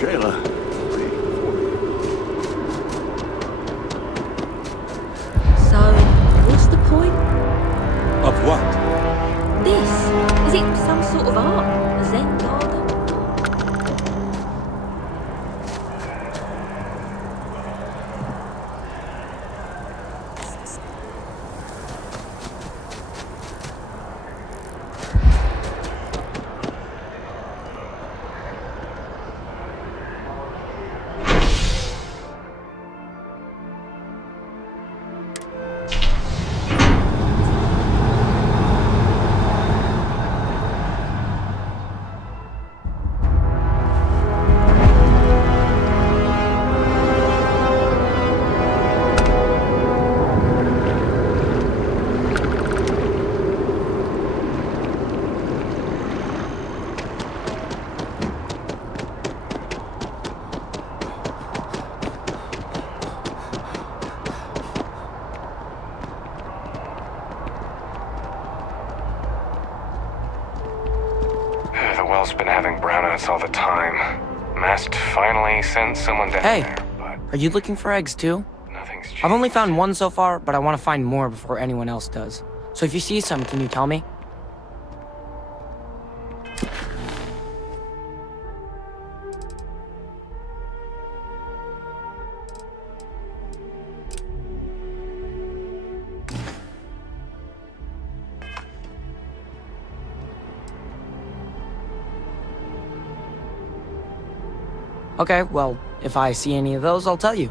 Shayla, 340. So, what's the point? Of what? This? Is it some sort of art? A Zen garden? The well's been having brownouts all the time. Mast finally sent someone down Hey, there, but are you looking for eggs too? nothing's changed. I've only found one so far, but I want to find more before anyone else does. So if you see some, can you tell me? Okay, well, if I see any of those, I'll tell you.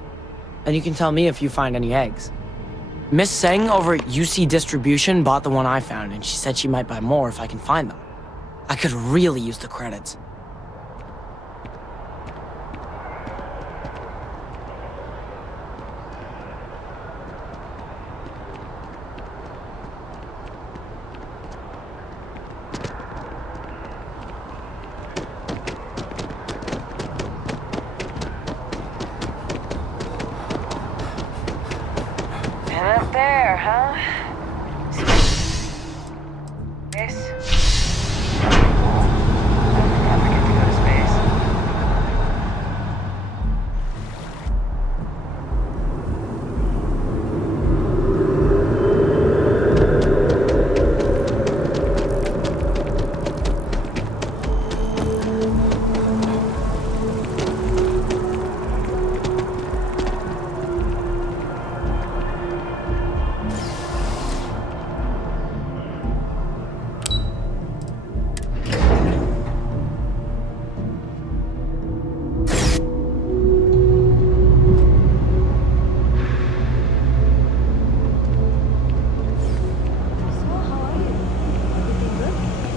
And you can tell me if you find any eggs. Miss Seng over at UC Distribution bought the one I found, and she said she might buy more if I can find them. I could really use the credits. And up there, huh? This? I never get to go to space.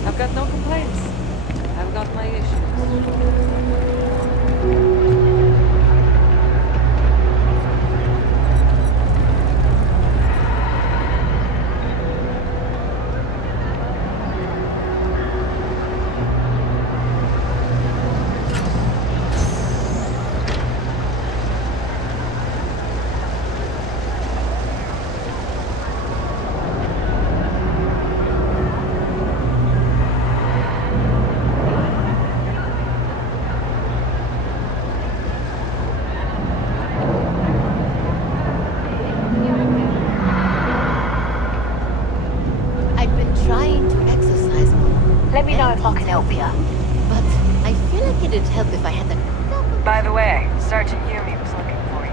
I've got no complaints. I've got my issues. I've been trying to exercise more. Let me know if I can help you. But I feel like it'd help if I had the... By the way, Sergeant Yumi was looking for you.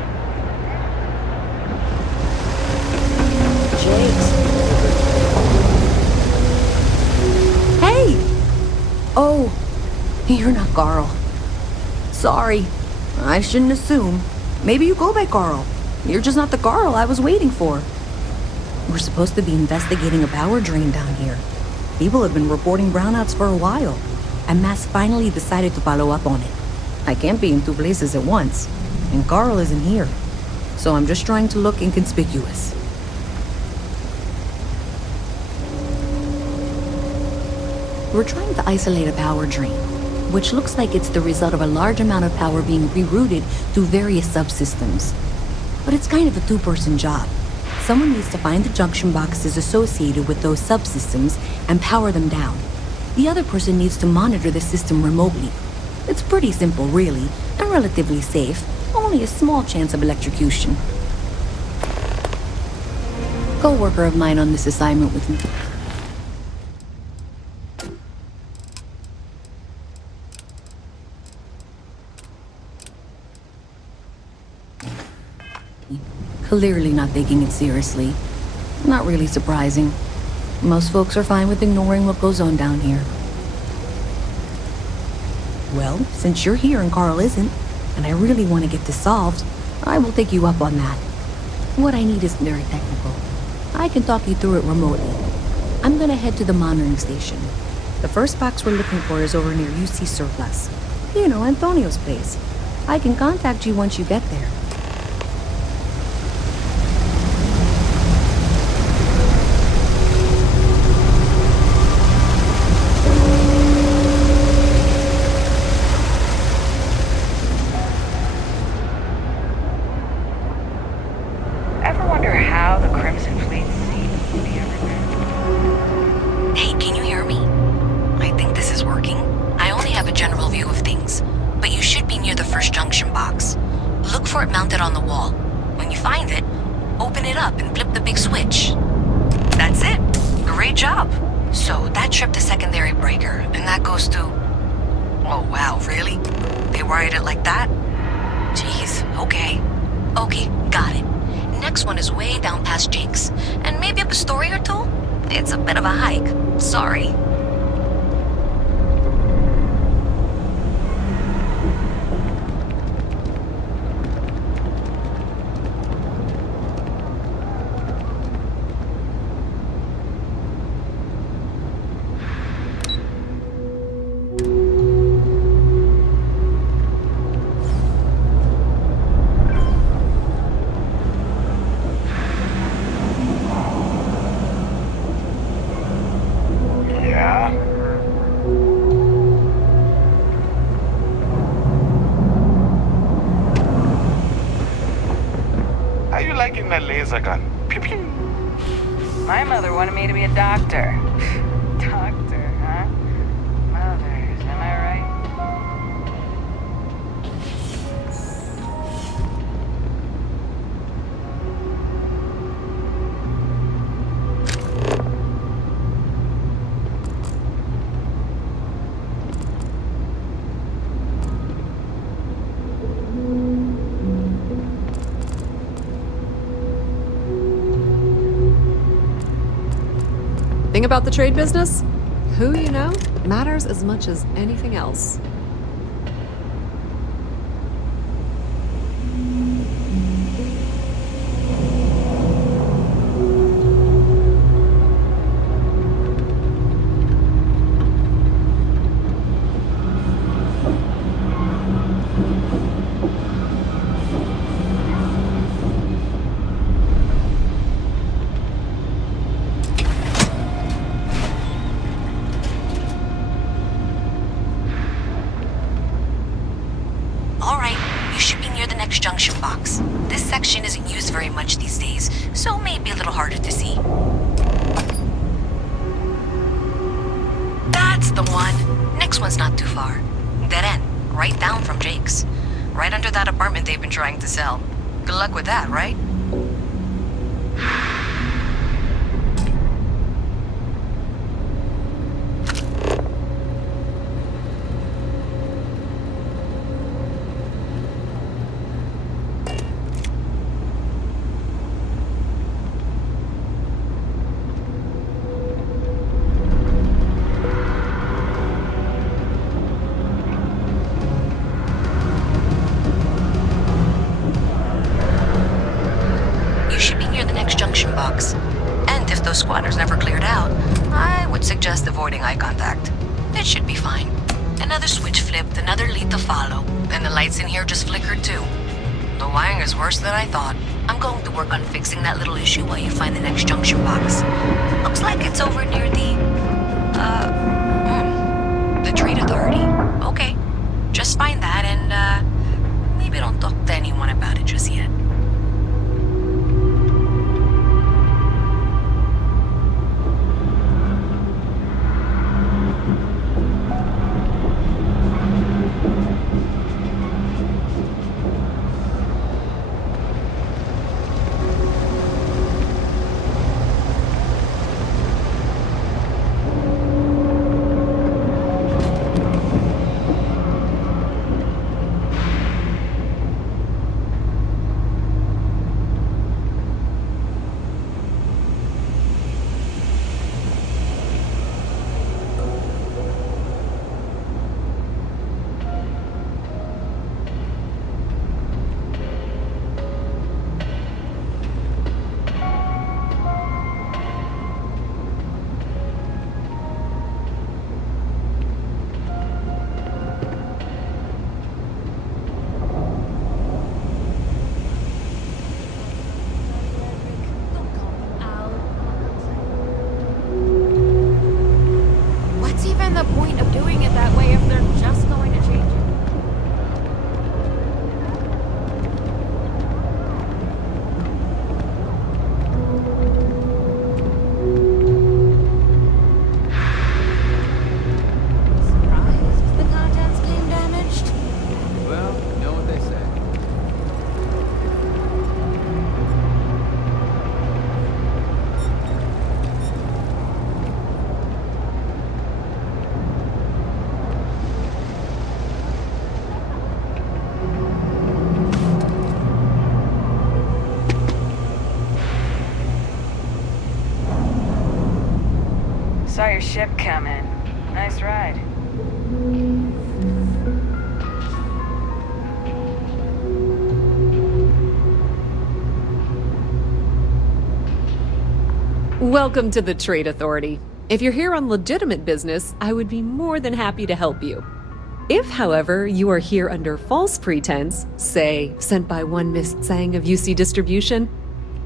Hey! Oh, you're not Carl. Sorry. I shouldn't assume. Maybe you go by Carl. You're just not the Carl I was waiting for. We're supposed to be investigating a power drain down here. People have been reporting brownouts for a while, and Mass finally decided to follow up on it. I can't be in two places at once, and Carl isn't here. So I'm just trying to look inconspicuous. We're trying to isolate a power drain, which looks like it's the result of a large amount of power being rerouted through various subsystems. But it's kind of a two-person job. Someone needs to find the junction boxes associated with those subsystems and power them down. The other person needs to monitor the system remotely. It's pretty simple, really, and relatively safe. Only a small chance of electrocution. Co-worker of mine on this assignment with me. Clearly not taking it seriously. Not really surprising. Most folks are fine with ignoring what goes on down here. Well, since you're here and Carl isn't, and I really want to get this solved, I will take you up on that. What I need isn't very technical. I can talk you through it remotely. I'm gonna head to the monitoring station. The first box we're looking for is over near UC Surplus. You know, Antonio's place. I can contact you once you get there. Ever wonder how the Crimson Fleet seems to be everywhere? Hey, can you hear me? I think this is working. I only have a general view of things, but you should be near the first junction box. Look for it mounted on the wall. When you find it, open it up and flip the big switch. That's it. Great job. So that tripped the secondary breaker, and that goes to... Oh wow, really? They wired it like that? Jeez, okay. Okay, got it. Next one is way down past Jake's, and maybe up a story or two? It's a bit of a hike. Sorry. Yeah? How you liking that laser gun? Pew pew. My mother wanted me to be a doctor. Doctor, huh? Mothers, am I right? Thing about the trade business? Who you know matters as much as anything else. Junction box. This section isn't used very much these days, so it may be a little harder to see. That's the one. Next one's not too far. Dead end, right down from Jake's. Right under that apartment they've been trying to sell. Good luck with that, right? Box. And if those squatters never cleared out, I would suggest avoiding eye contact. It should be fine. Another switch flipped, another lead to follow, and the lights in here just flickered too. The wiring is worse than I thought. I'm going to work on fixing that little issue while you find the next junction box. Looks like it's over near the Trade Authority. Okay, just find that and maybe don't talk to anyone about it just yet. Saw your ship come in. Nice ride. Welcome to the Trade Authority. If you're here on legitimate business, I would be more than happy to help you. If, however, you are here under false pretense, say, sent by one Miss Tsang of UC Distribution,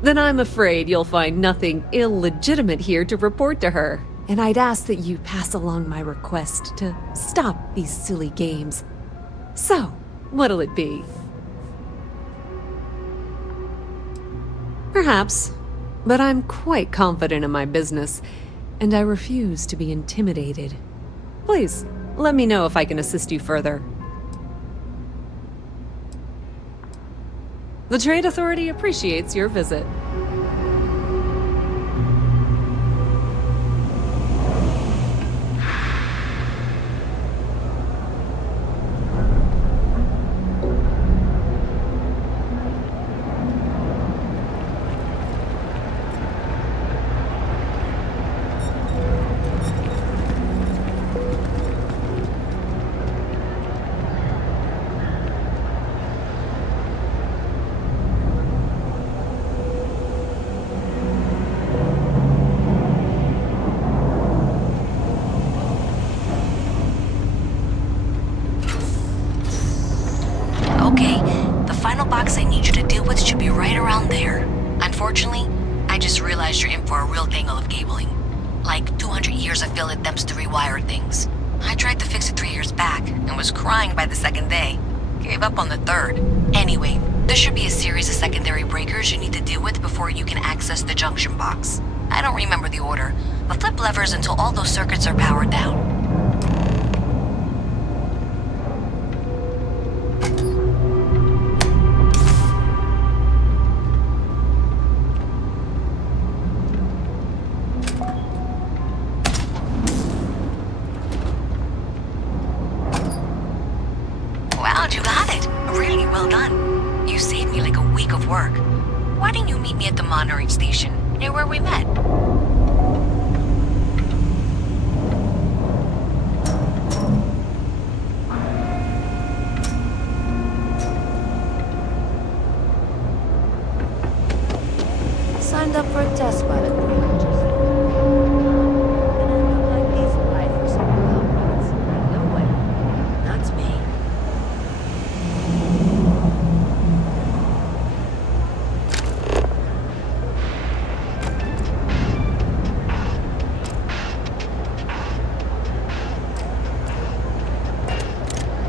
then I'm afraid you'll find nothing illegitimate here to report to her, and I'd ask that you pass along my request to stop these silly games. So, what'll it be? Perhaps. But I'm quite confident in my business, and I refuse to be intimidated. Please, let me know if I can assist you further. The Trade Authority appreciates your visit. Okay, the final box I need you to deal with should be right around there. Unfortunately, I just realized you're in for a real tangle of cabling. Like 200 years of failed attempts to rewire things. I tried to fix it 3 years back, and was crying by the second day. Gave up on the third. Anyway, there should be a series of secondary breakers you need to deal with before you can access the junction box. I don't remember the order, but flip levers until all those circuits are powered down. Wow, you got it. Really well done. You saved me like a week of work. Why didn't you meet me at the monitoring station, near where we met? Signed up for a test pilot program just then. And I look like these right for some compliments. No way. That's me.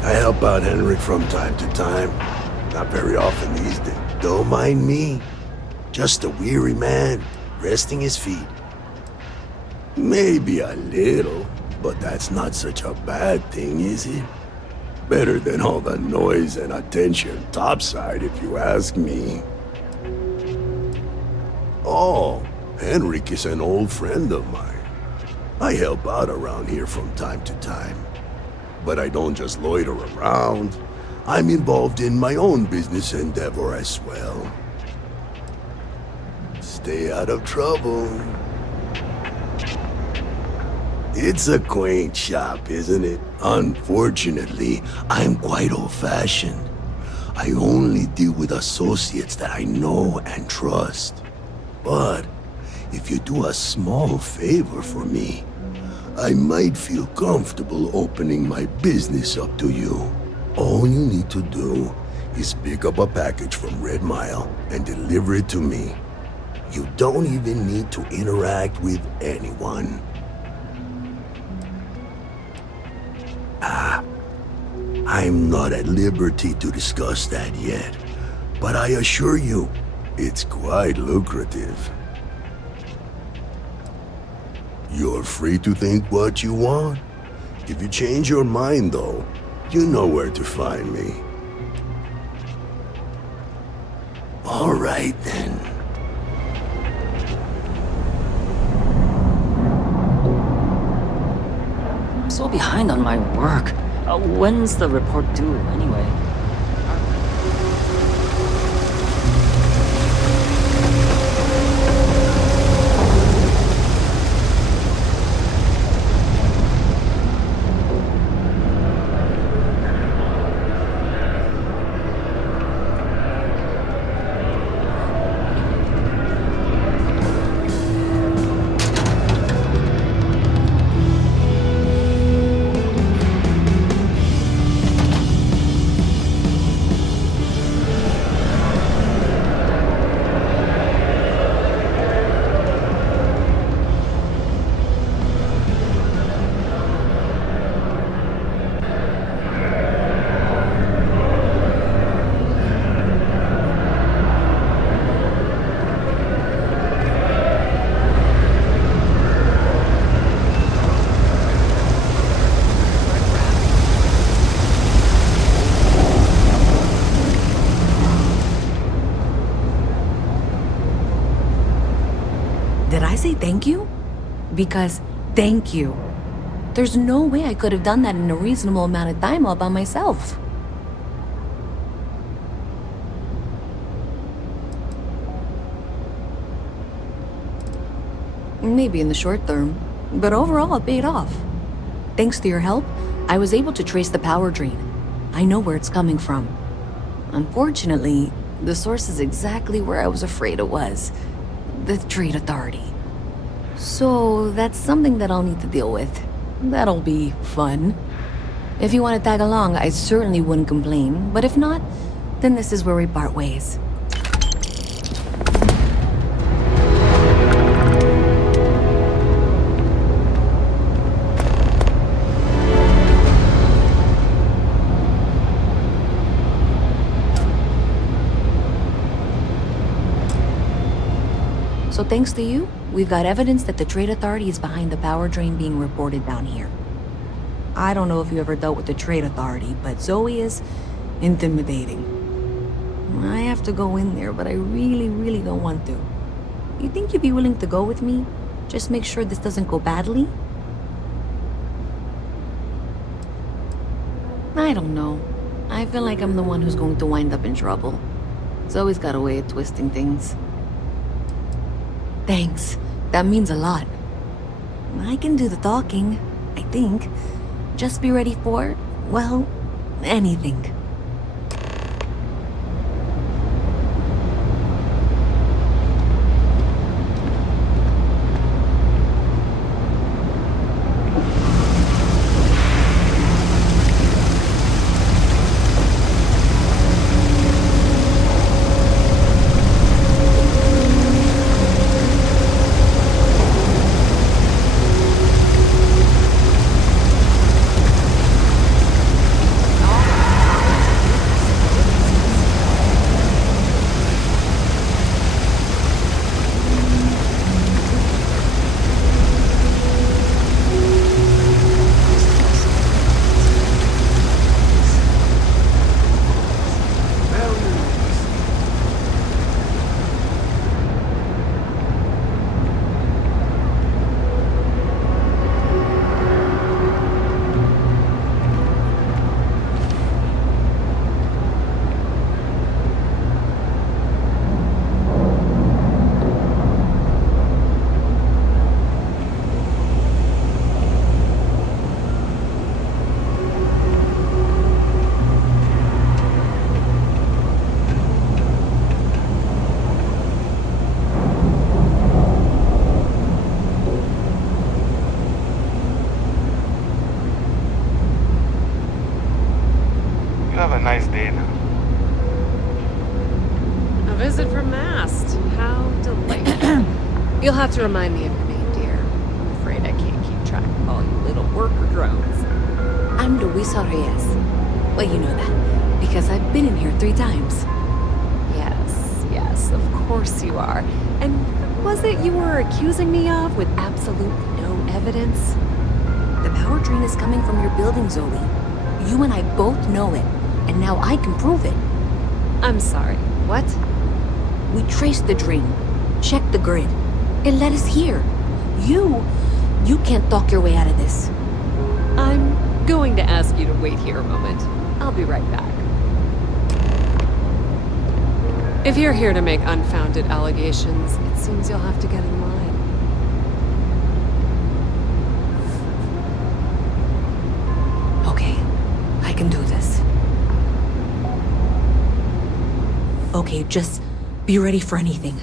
I help out Henrik from time to time. Not very often these days. Don't mind me. Just a weary man, resting his feet. Maybe a little, but that's not such a bad thing, is it? Better than all the noise and attention topside, if you ask me. Oh, Henrik is an old friend of mine. I help out around here from time to time. But I don't just loiter around. I'm involved in my own business endeavor as well. Stay out of trouble. It's a quaint shop, isn't it? Unfortunately, I'm quite old-fashioned. I only deal with associates that I know and trust. But if you do a small favor for me, I might feel comfortable opening my business up to you. All you need to do is pick up a package from Red Mile and deliver it to me. You don't even need to interact with anyone. I'm not at liberty to discuss that yet, but I assure you, it's quite lucrative. You're free to think what you want. If you change your mind, though, you know where to find me. All right, then. I'm so behind on my work. When's the report due, anyway? I say thank you? Because thank you. There's no way I could have done that in a reasonable amount of time all by myself. Maybe in the short term, but overall it paid off. Thanks to your help, I was able to trace the power drain. I know where it's coming from. Unfortunately, the source is exactly where I was afraid it was. The Trade Authority. So that's something that I'll need to deal with. That'll be fun. If you want to tag along, I certainly wouldn't complain, but if not, then this is where we part ways. So thanks to you, we've got evidence that the Trade Authority is behind the power drain being reported down here. I don't know if you ever dealt with the Trade Authority, but Zoe is intimidating. I have to go in there, but I really don't want to. You think you'd be willing to go with me? Just make sure this doesn't go badly? I don't know. I feel like I'm the one who's going to wind up in trouble. Zoe's got a way of twisting things. Thanks. That means a lot. I can do the talking, I think. Just be ready for, well, anything. Nice day now. A visit from Mast. How delightful. You'll have to remind me of your name, dear. I'm afraid I can't keep track of all you little worker drones. I'm Luisa Reyes. Well, you know that, because I've been in here 3 times. Yes, of course you are. And what was it you were accusing me of with absolutely no evidence? The power drain is coming from your building, Zoe. You and I both know it. And now I can prove it. I'm sorry, what? We traced the drain, checked the grid. It led us here. You can't talk your way out of this. I'm going to ask you to wait here a moment. I'll be right back. If you're here to make unfounded allegations, it seems you'll have to get in line. Okay, I can do this. Okay, just be ready for anything.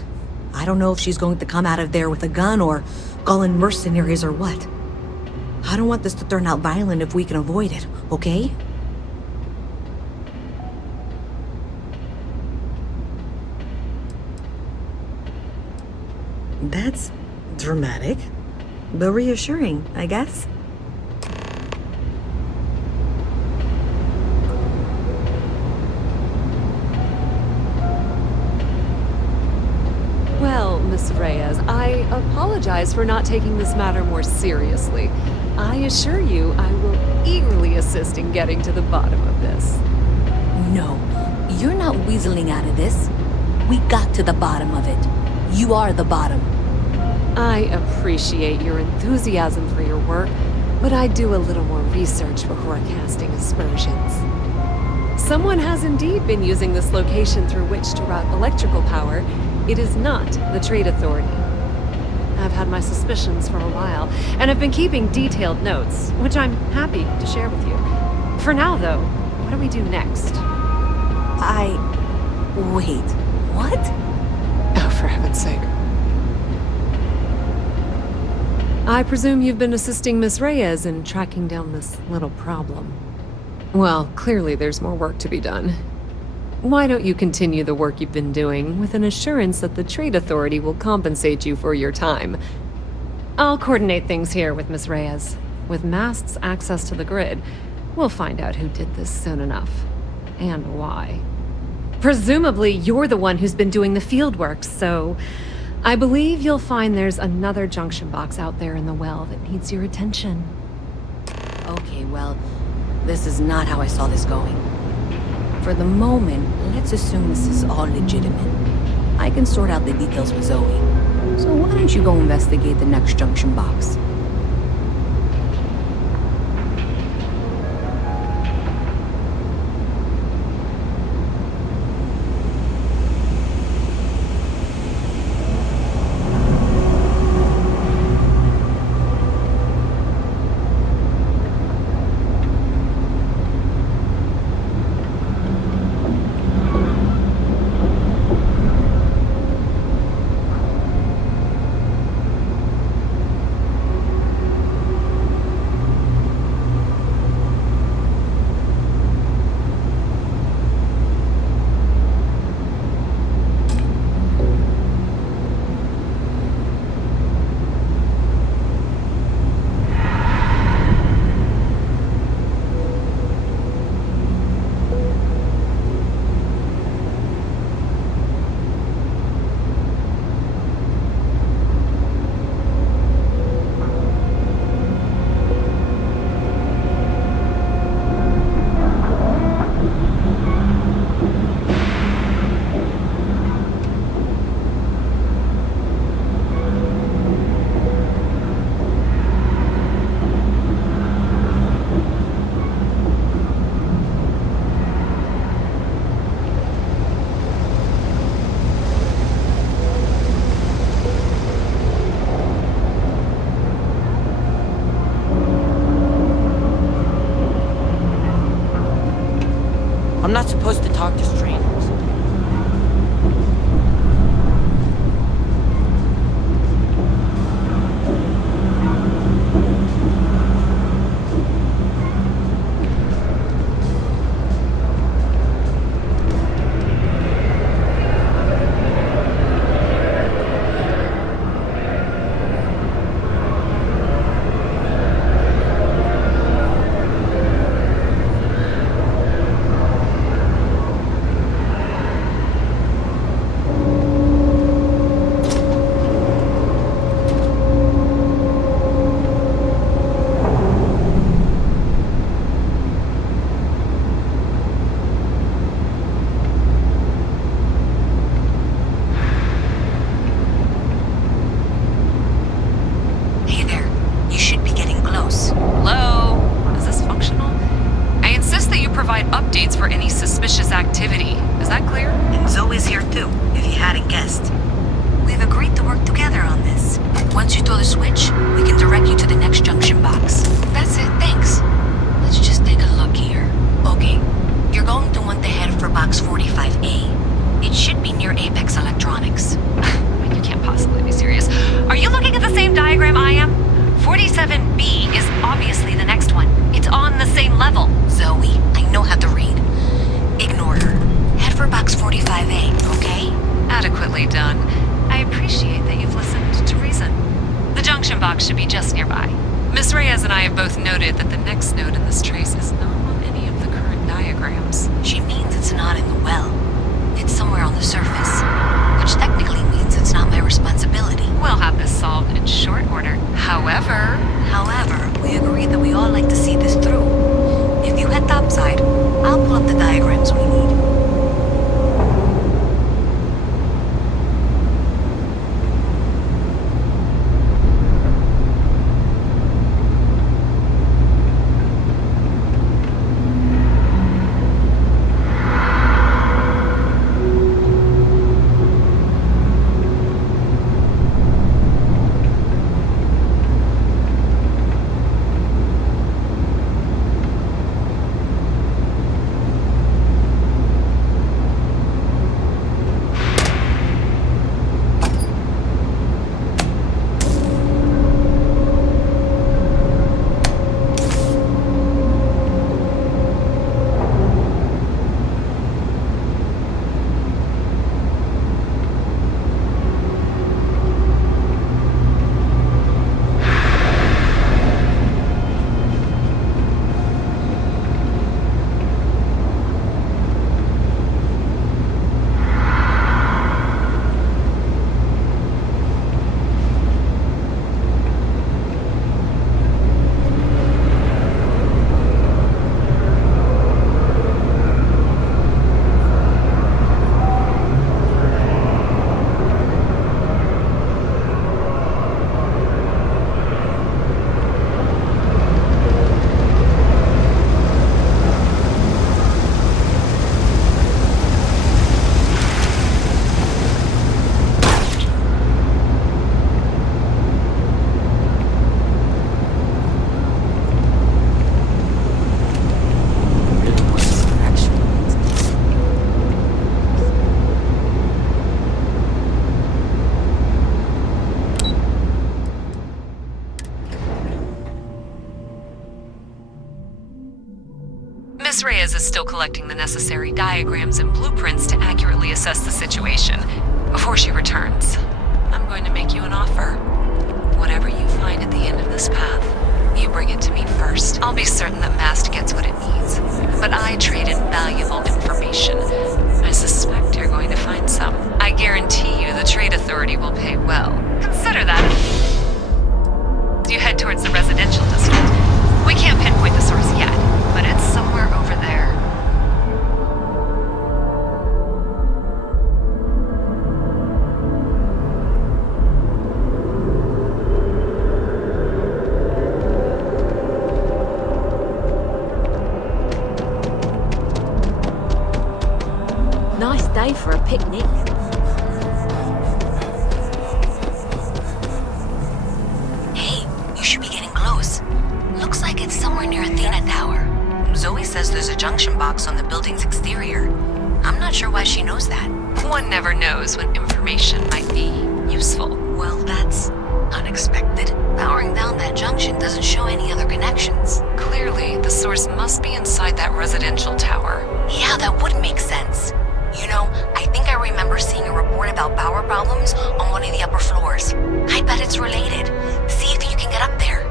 I don't know if she's going to come out of there with a gun or call in mercenaries or what. I don't want this to turn out violent if we can avoid it, okay? That's dramatic, but reassuring, I guess. Well, Miss Reyes, I apologize for not taking this matter more seriously. I assure you I will eagerly assist in getting to the bottom of this. No, you're not weaseling out of this. We got to the bottom of it. You are the bottom. I appreciate your enthusiasm for your work, but I'd do a little more research before casting aspersions. Someone has indeed been using this location through which to route electrical power. It is not the Trade Authority. I've had my suspicions for a while, and have been keeping detailed notes, which I'm happy to share with you. For now, though, what do we do next? Wait, what? Oh, for heaven's sake. I presume you've been assisting Miss Reyes in tracking down this little problem. Well, clearly there's more work to be done. Why don't you continue the work you've been doing with an assurance that the Trade Authority will compensate you for your time? I'll coordinate things here with Miss Reyes. With Mast's access to the grid, we'll find out who did this soon enough. And why. Presumably, you're the one who's been doing the field work, so I believe you'll find there's another junction box out there in the well that needs your attention. Okay, well, this is not how I saw this going. For the moment, let's assume this is all legitimate. I can sort out the details with Zoe. So why don't you go investigate the next junction box? I'm not supposed to talk to strangers. updates for any suspicious activity. Is that clear? And Zoe's here too, if you hadn't guessed. We've agreed to work together on this. Once you throw the switch, we can direct you to the next junction box. That's it, thanks. Let's just take a look here. Okay, you're going to want to head for box 45A. It should be near Apex Electronics. You can't possibly be serious. Are you looking at the same diagram I am? 47B is obviously the next one. It's on the same level. Zoe, I know how to read. Ignore her. Head for box 45A, okay? Adequately done. I appreciate that you've listened to reason. The junction box should be just nearby. Miss Reyes and I have both noted that the next node in this trace is not on any of the current diagrams. She means it's not in the well. It's somewhere on the surface, which technically means it's not my responsibility. We'll have this solved in short order. However, we agreed that we all like to see this through. If you head topside, I'll pull up the diagrams we need. still collecting the necessary diagrams and blueprints to accurately assess the situation. Before she returns, I'm going to make you an offer. Whatever you find at the end of this path, you bring it to me first. I'll be certain that Mast gets what it needs. But I trade in valuable information. I suspect you're going to find some. I guarantee you the Trade Authority will pay well. Consider that. You head towards the residential district. We can't pinpoint the source yet, but it's somewhere over there. Nice day for a picnic. Hey, you should be getting close. Looks like it's somewhere near Athena Tower. Zoe says there's a junction box on the building's exterior. I'm not sure why she knows that. One never knows when information might be useful. Well, that's unexpected. Powering down that junction doesn't show any other connections. Clearly, the source must be inside that residential tower. Yeah, that would make sense. You know, I think I remember seeing a report about power problems on one of the upper floors. I bet it's related. See if you can get up there.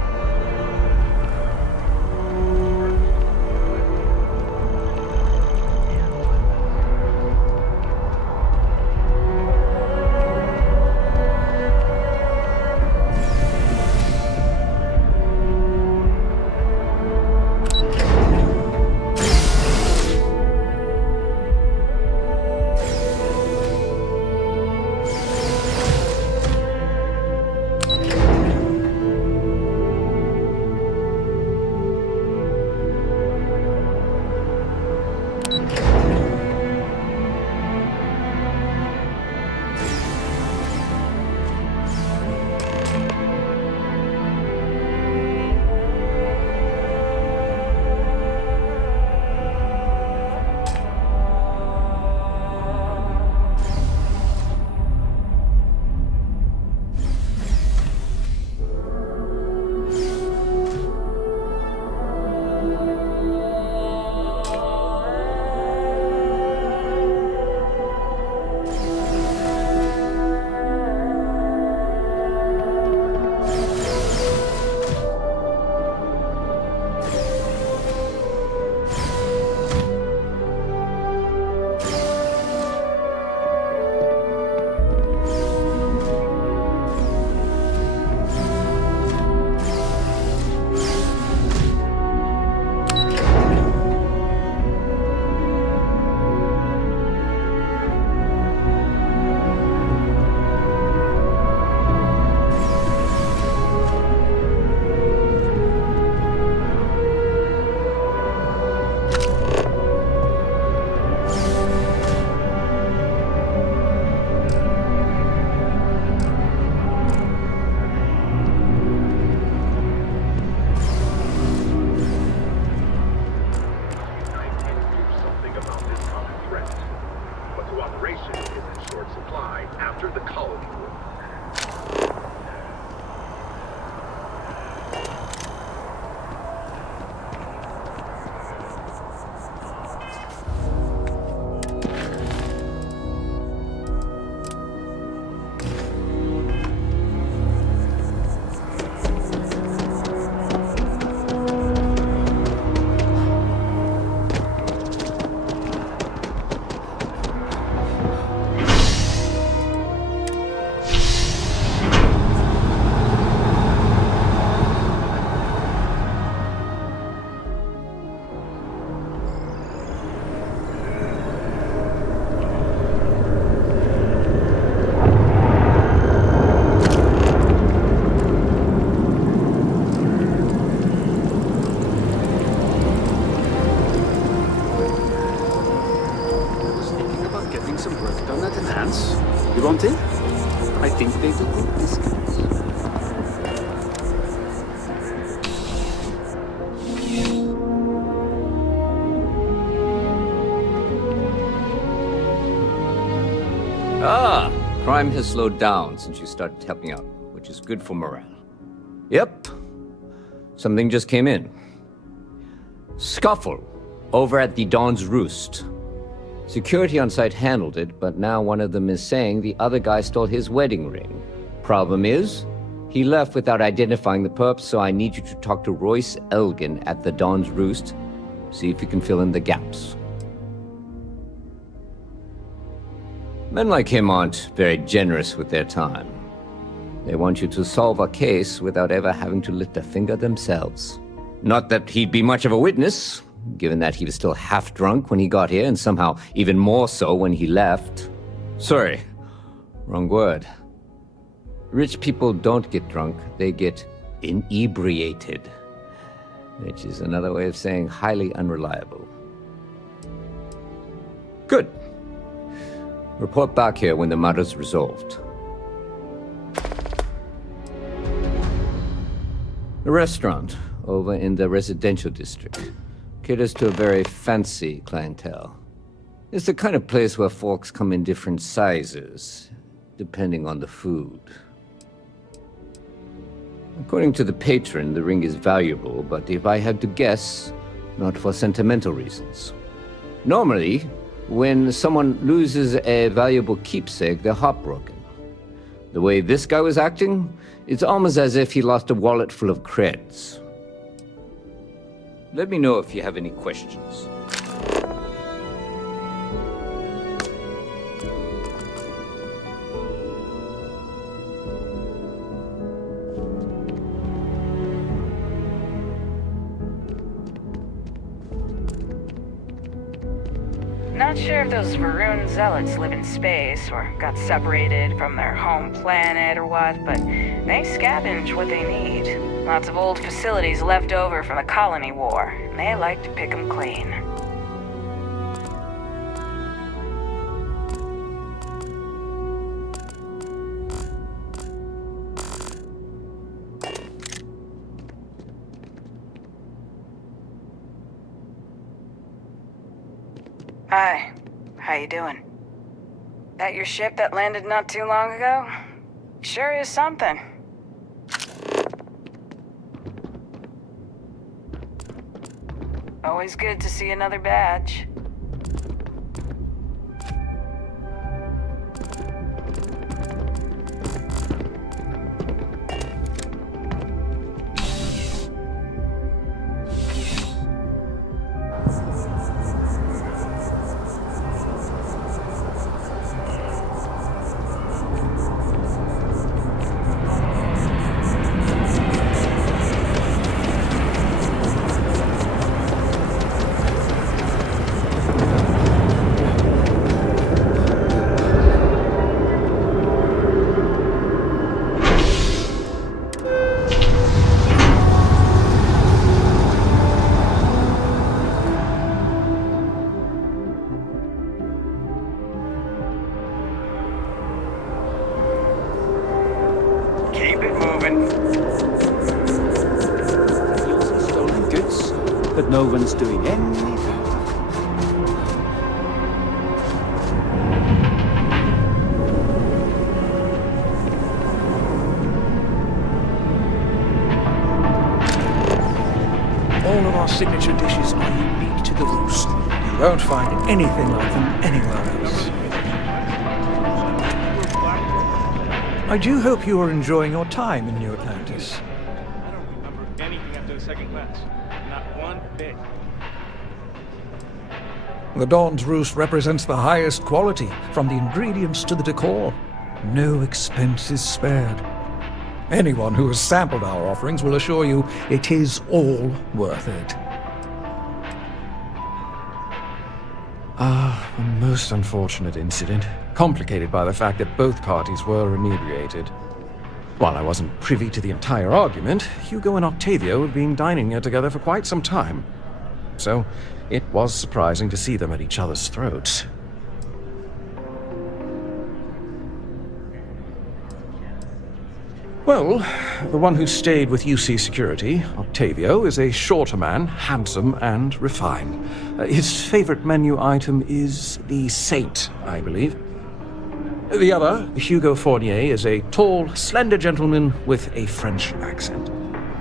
You want in? I think they do good biscuits. Ah, crime has slowed down since you started helping out, which is good for morale. Yep. Something just came in. Scuffle over at the Dawn's Roost. Security on site handled it, but now one of them is saying the other guy stole his wedding ring. Problem is, he left without identifying the perp, so I need you to talk to Royce Elgin at the Dawn's Roost. See if you can fill in the gaps. Men like him aren't very generous with their time. They want you to solve a case without ever having to lift a finger themselves. Not that he'd be much of a witness, given that he was still half drunk when he got here and somehow even more so when he left. Sorry, wrong word. Rich people don't get drunk, they get inebriated, which is another way of saying highly unreliable. Good. Report back here when the matter's resolved. The restaurant over in the residential district caters to a very fancy clientele. It's the kind of place where folks come in different sizes, depending on the food. According to the patron, the ring is valuable, but if I had to guess, not for sentimental reasons. Normally, when someone loses a valuable keepsake, they're heartbroken. The way this guy was acting, it's almost as if he lost a wallet full of creds. Let me know if you have any questions. Not sure if those Varun zealots live in space or got separated from their home planet or what, but they scavenge what they need. Lots of old facilities left over from the colony war, and they like to pick them clean. Hi. How you doing? That your ship that landed not too long ago? Sure is something. Always good to see another badge. No one's doing anything. All of our signature dishes are unique to the Roost. You won't find anything like them anywhere else. I do hope you are enjoying your time in New Atlantis. I don't remember anything after the second class. Not one bit. The Dawn's Roost represents the highest quality, from the ingredients to the decor. No expense is spared. Anyone who has sampled our offerings will assure you it is all worth it. A most unfortunate incident, complicated by the fact that both parties were inebriated. While I wasn't privy to the entire argument, Hugo and Octavio had been dining here together for quite some time. So, it was surprising to see them at each other's throats. Well, the one who stayed with UC Security, Octavio, is a shorter man, handsome and refined. His favorite menu item is the Saint, I believe. The other, Hugo Fournier, is a tall, slender gentleman with a French accent.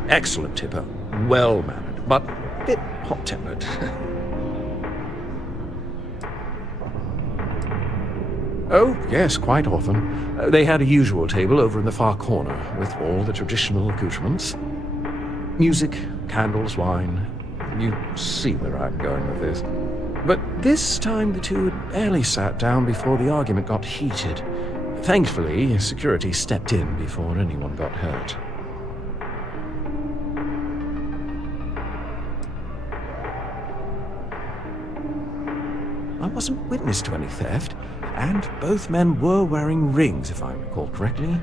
Excellent tipper, well-mannered, but a bit hot-tempered. Oh, yes, quite often. They had a usual table over in the far corner, with all the traditional accoutrements. Music, candles, wine. You see where I'm going with this. But this time the two had barely sat down before the argument got heated. Thankfully, security stepped in before anyone got hurt. I wasn't witness to any theft, and both men were wearing rings, if I recall correctly.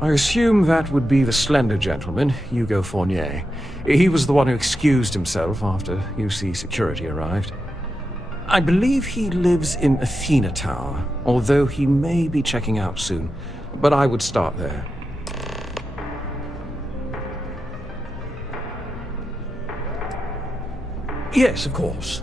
I assume that would be the slender gentleman, Hugo Fournier. He was the one who excused himself after UC security arrived. I believe he lives in Athena Tower, although he may be checking out soon, but I would start there. Yes, of course.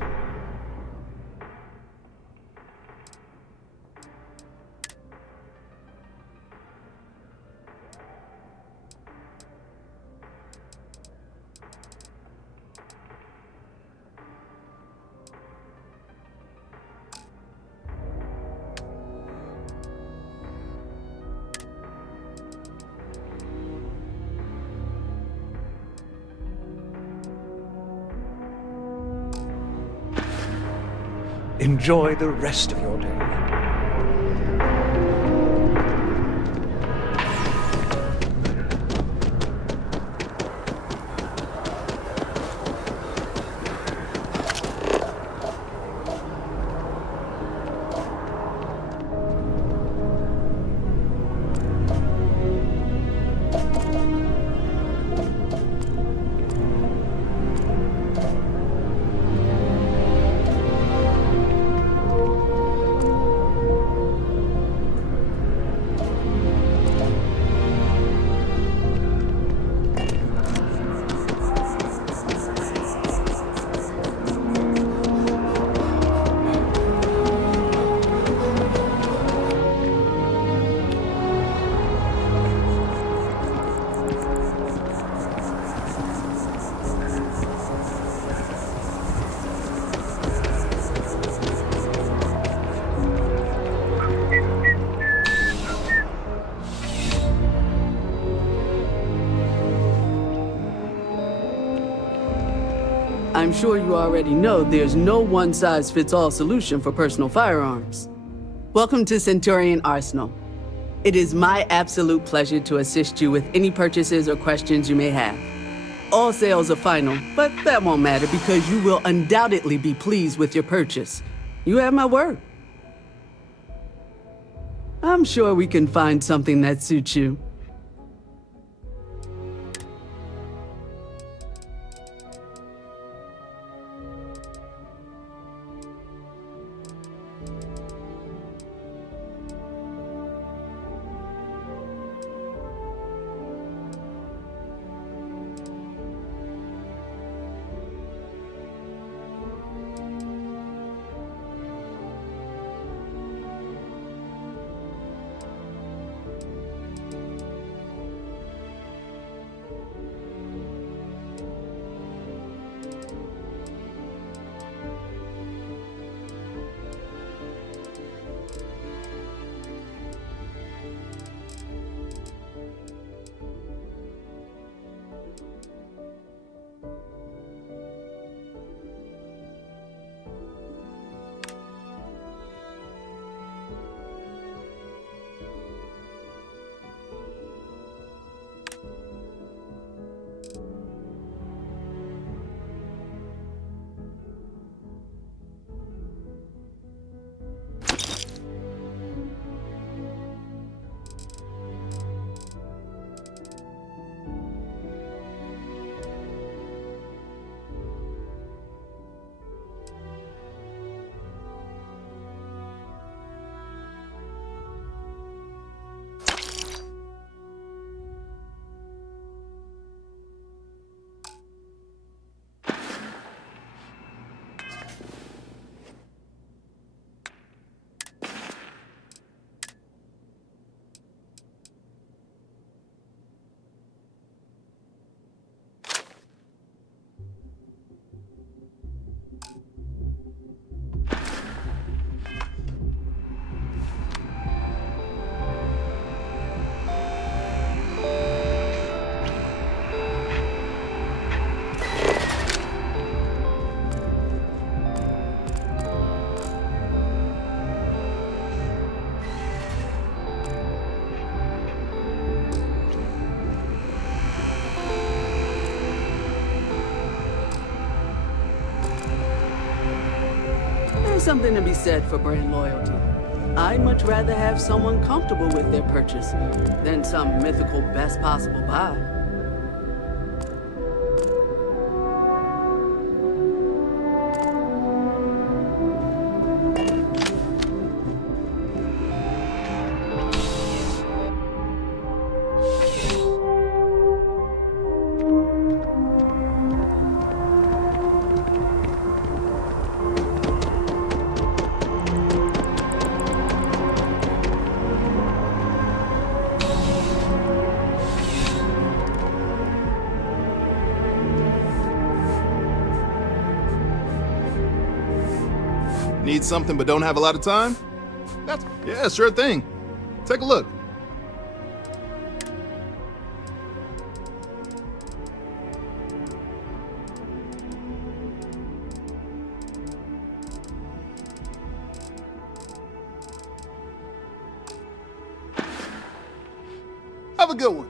Enjoy the rest of your day. I'm sure you already know there's no one-size-fits-all solution for personal firearms. Welcome to Centurion Arsenal. It is my absolute pleasure to assist you with any purchases or questions you may have. All sales are final, but that won't matter because you will undoubtedly be pleased with your purchase. You have my word. I'm sure we can find something that suits you. There's something to be said for brand loyalty. I'd much rather have someone comfortable with their purchase than some mythical best possible buy. Need something but don't have a lot of time? Yeah, sure thing. Take a look. Have a good one.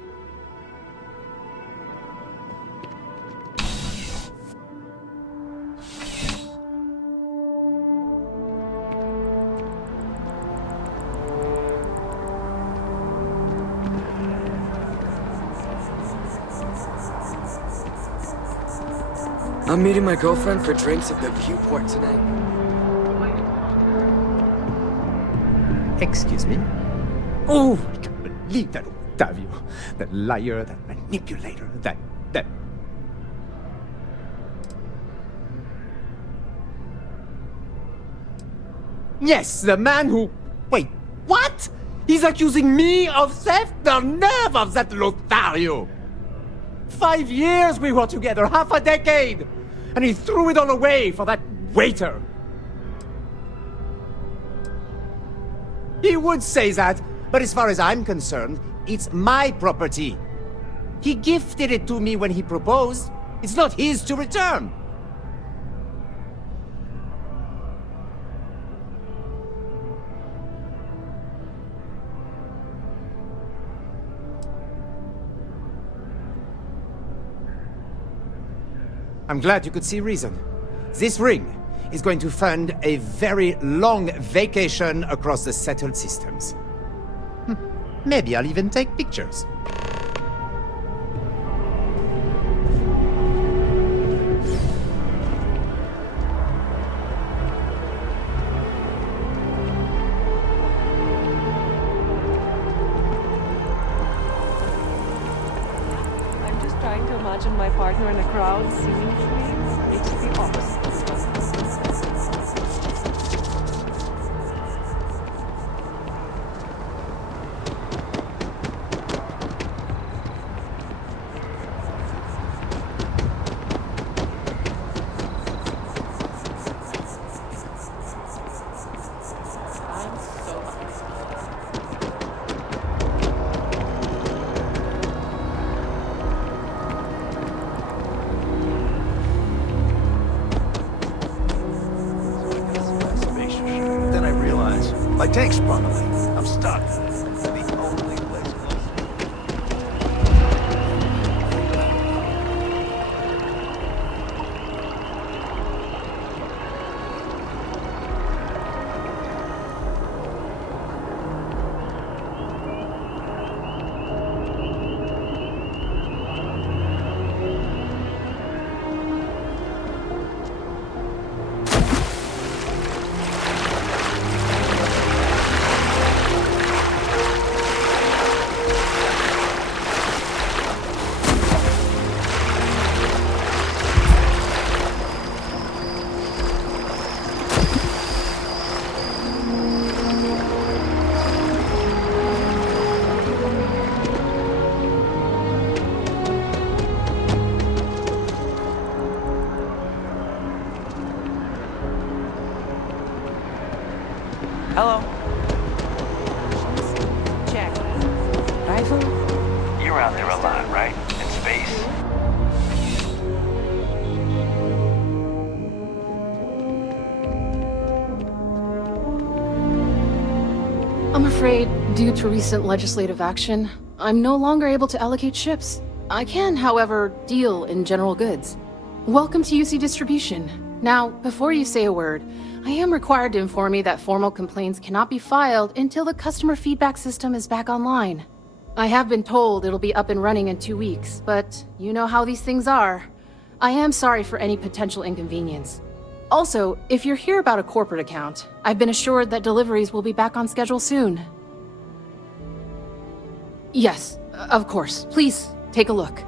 I'm meeting my girlfriend for drinks at the Viewport tonight. Excuse me? Oh, I can't believe that Octavio. That liar, that manipulator, that... Yes, the man who... Wait, what? He's accusing me of theft? The nerve of that Lothario! 5 years we were together, half a decade! And he threw it all away for that waiter! He would say that, but as far as I'm concerned, it's my property. He gifted it to me when he proposed. It's not his to return. I'm glad you could see reason. This ring is going to fund a very long vacation across the settled systems. Maybe I'll even take pictures. I'm just trying to imagine my partner in a crowd singing to me. It's the opposite. Then I realize my tank's sprung a leak. I'm stuck. The only place Hello. Check. Rifle? You're out there a lot, right? In space? I'm afraid, due to recent legislative action, I'm no longer able to allocate ships. I can, however, deal in general goods. Welcome to UC Distribution. Now, before you say a word, I am required to inform you that formal complaints cannot be filed until the customer feedback system is back online. I have been told it'll be up and running in 2 weeks, but you know how these things are. I am sorry for any potential inconvenience. Also, if you're here about a corporate account, I've been assured that deliveries will be back on schedule soon. Yes, of course. Please, take a look.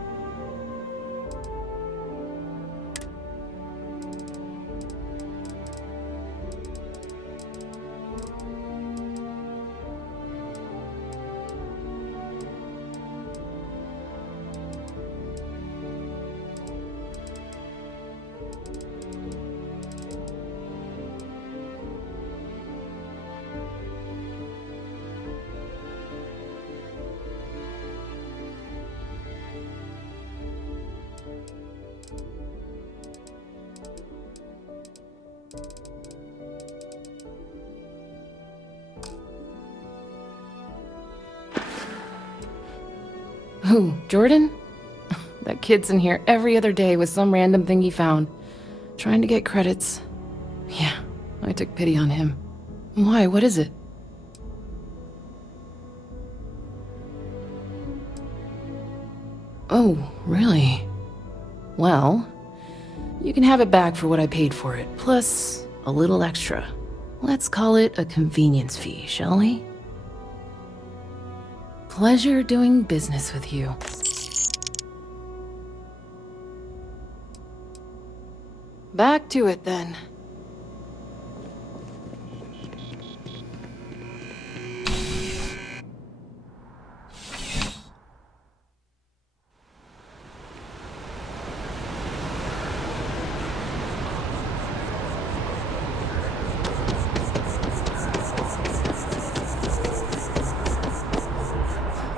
Who, Jordan? That kid's in here every other day with some random thing he found. Trying to get credits. Yeah, I took pity on him. Why, what is it? Oh, really? Well, you can have it back for what I paid for it, plus a little extra. Let's call it a convenience fee, shall we? Pleasure doing business with you. Back to it then.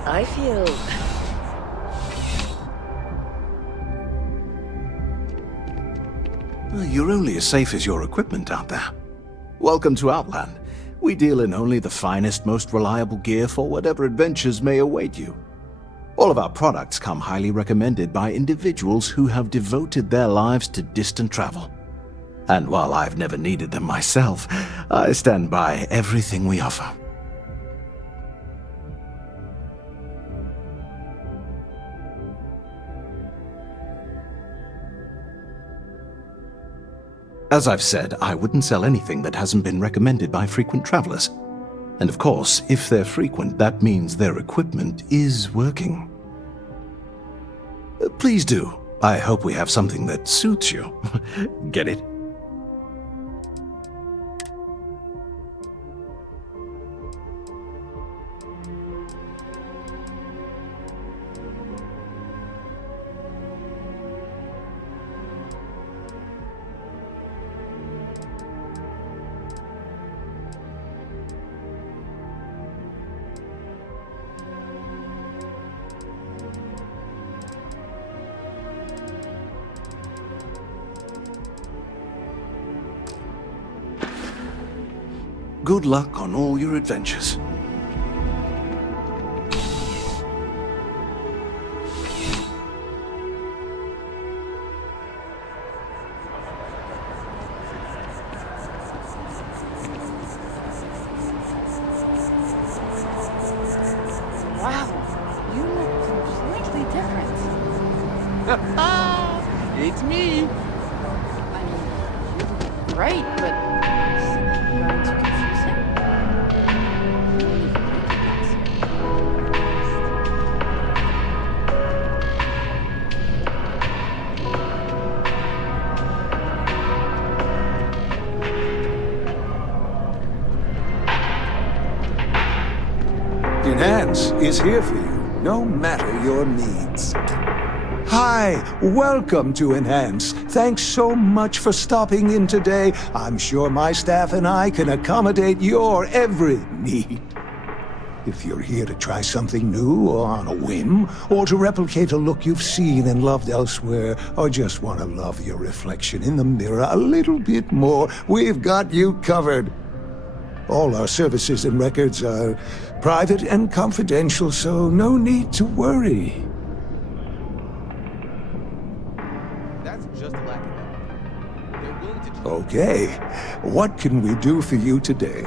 I feel... You're only as safe as your equipment out there. Welcome to Outland. We deal in only the finest, most reliable gear for whatever adventures may await you. All of our products come highly recommended by individuals who have devoted their lives to distant travel. And while I've never needed them myself, I stand by everything we offer. As I've said, I wouldn't sell anything that hasn't been recommended by frequent travelers. And of course, if they're frequent, that means their equipment is working. Please do. I hope we have something that suits you. Get it? Good luck on all your adventures. Wow, you look completely different. It's me. I mean, you look great, but is it going to confuse him? Enhance is here for you, no matter your needs. Hi, welcome to Enhance. Thanks so much for stopping in today. I'm sure my staff and I can accommodate your every need. If you're here to try something new or on a whim, or to replicate a look you've seen and loved elsewhere, or just want to love your reflection in the mirror a little bit more, we've got you covered. All our services and records are private and confidential, so no need to worry. That's just lack of. They're willing to Okay, what can we do for you today?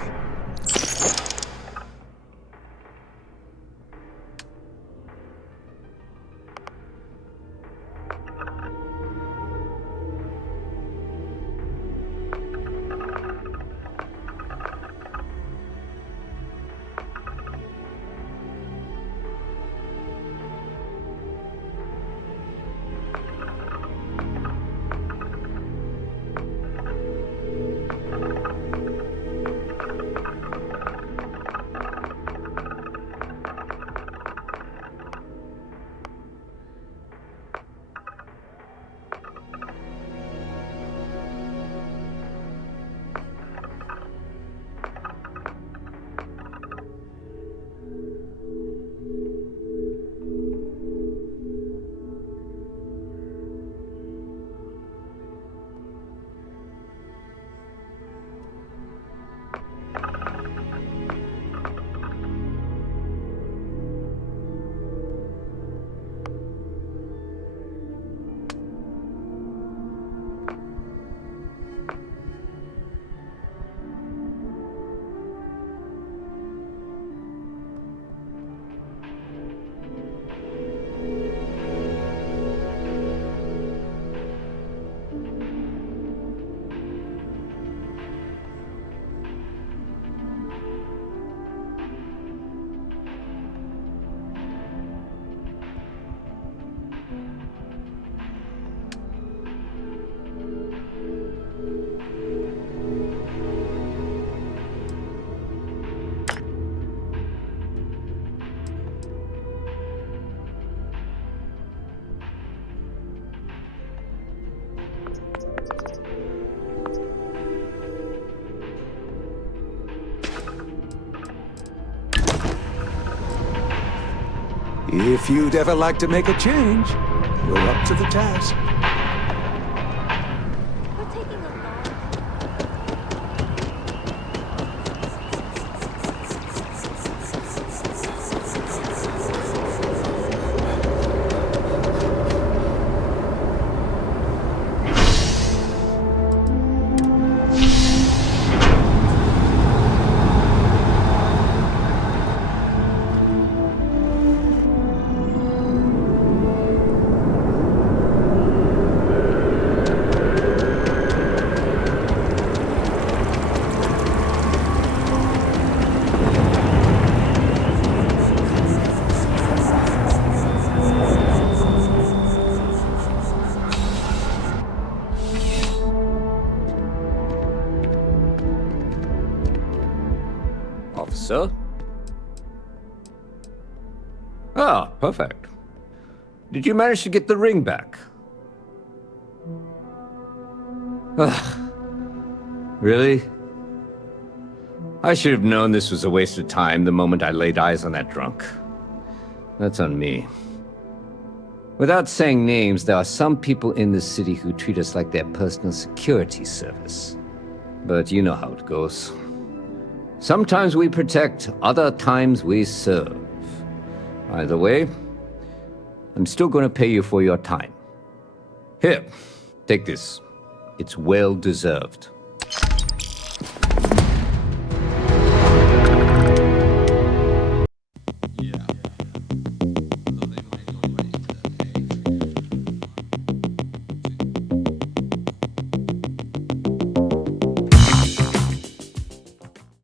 If you'd ever like to make a change, you're up to the task. Officer? Ah, perfect. Did you manage to get the ring back? Ugh. Really? I should have known this was a waste of time the moment I laid eyes on that drunk. That's on me. Without saying names, there are some people in this city who treat us like their personal security service. But you know how it goes. Sometimes we protect, other times we serve. Either way, I'm still going to pay you for your time. Here, take this. It's well deserved.